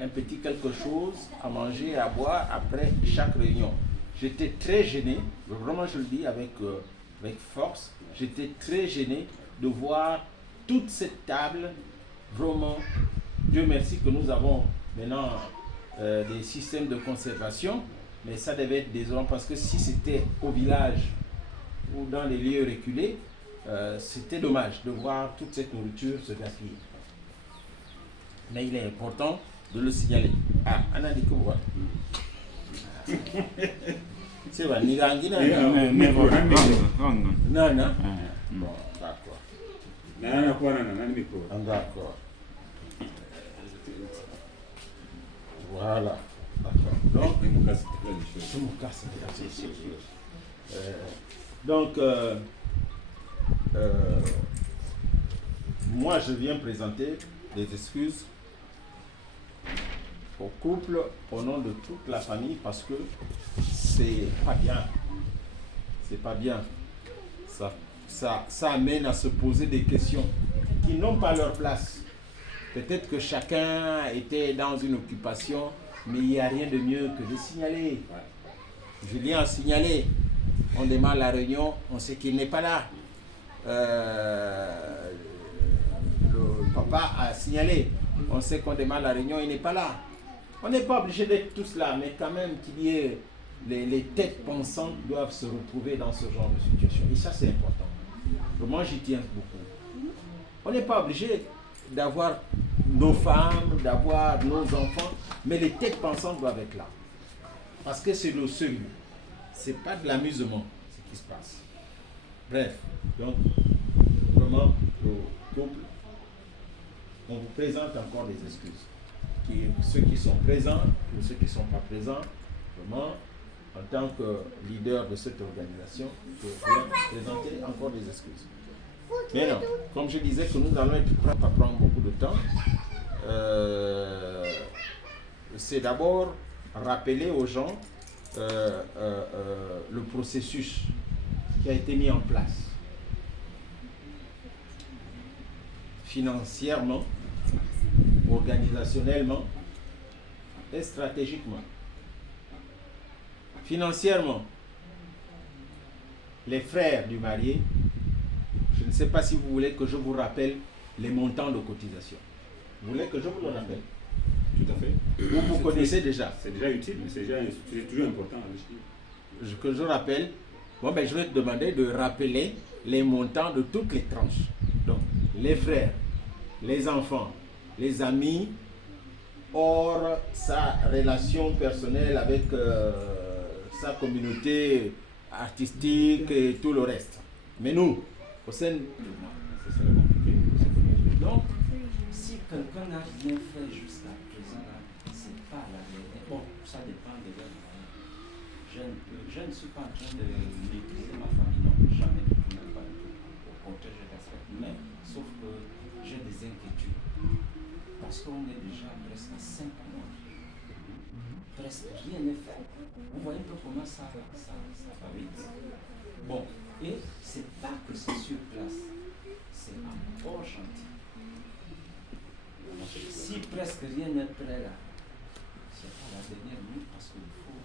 un petit quelque chose à manger et à boire après chaque réunion. J'étais très gêné, vraiment je le dis avec force, j'étais très gêné de voir toute cette table, vraiment, Dieu merci que nous avons maintenant des systèmes de conservation, mais ça devait être désolant parce que si c'était au village ou dans les lieux reculés, c'était dommage de voir toute cette nourriture se gaspiller. Mais il est important de le signaler. Ah, on a dit que voilà. C'est vrai, Nigangina. Non, non. Bon, d'accord. D'accord. Voilà. D'accord. Donc, moi, je viens présenter des excuses au couple au nom de toute la famille parce que c'est pas bien. C'est pas bien. Ça amène à se poser des questions qui n'ont pas leur place. Peut-être que chacun était dans une occupation, mais il n'y a rien de mieux que de signaler. Julien a signalé. On démarre la réunion, on sait qu'il n'est pas là. Le papa a signalé. On sait qu'on démarre la réunion, il n'est pas là. On n'est pas obligé d'être tous là, mais quand même qu'il y ait les têtes pensantes doivent se retrouver dans ce genre de situation. Et ça, c'est important. Moi, j'y tiens beaucoup. On n'est pas obligé d'avoir nos femmes, d'avoir nos enfants, mais les têtes pensantes doivent être là. Parce que c'est le seul. C'est pas de l'amusement, ce qui se passe. Bref, donc, vraiment, le couple, on vous présente encore des excuses. Ceux qui sont présents ou ceux qui ne sont pas présents, vraiment, en tant que leader de cette organisation, je viens présenter encore des excuses. Mais non, comme je disais que nous allons être prêts à prendre beaucoup de temps, c'est d'abord rappeler aux gens le processus qui a été mis en place. Financièrement, organisationnellement et stratégiquement. Financièrement, les frères du marié, je ne sais pas si vous voulez que je vous rappelle les montants de cotisation. Vous voulez que je vous le rappelle? Tout à fait. Vous connaissez déjà. C'est déjà utile, mais c'est toujours important. Que je rappelle, bon ben je vais te demander de rappeler les montants de toutes les tranches. Donc, les frères, les enfants, les amis, hors sa relation personnelle avec sa communauté artistique et tout le reste. Mais nous, au sein de... C'est ça le compliqué. Donc, si quelqu'un n'a rien fait jusqu'à présent, c'est pas la vérité. Bon, ça dépend de leur moyens. Je ne suis pas en train de mépriser ma famille, non, jamais du tout, même pas du tout. Au contraire, je respecte. Mais, sauf que j'ai des inquiétudes. Parce qu'on est déjà presque à 5 mois. Presque rien n'est fait. Vous voyez un peu comment ça va vite. Bon, et c'est pas que c'est sur place, c'est à Port-Gentil. Si presque rien n'est prêt là, c'est pas la dernière minute parce qu'il faut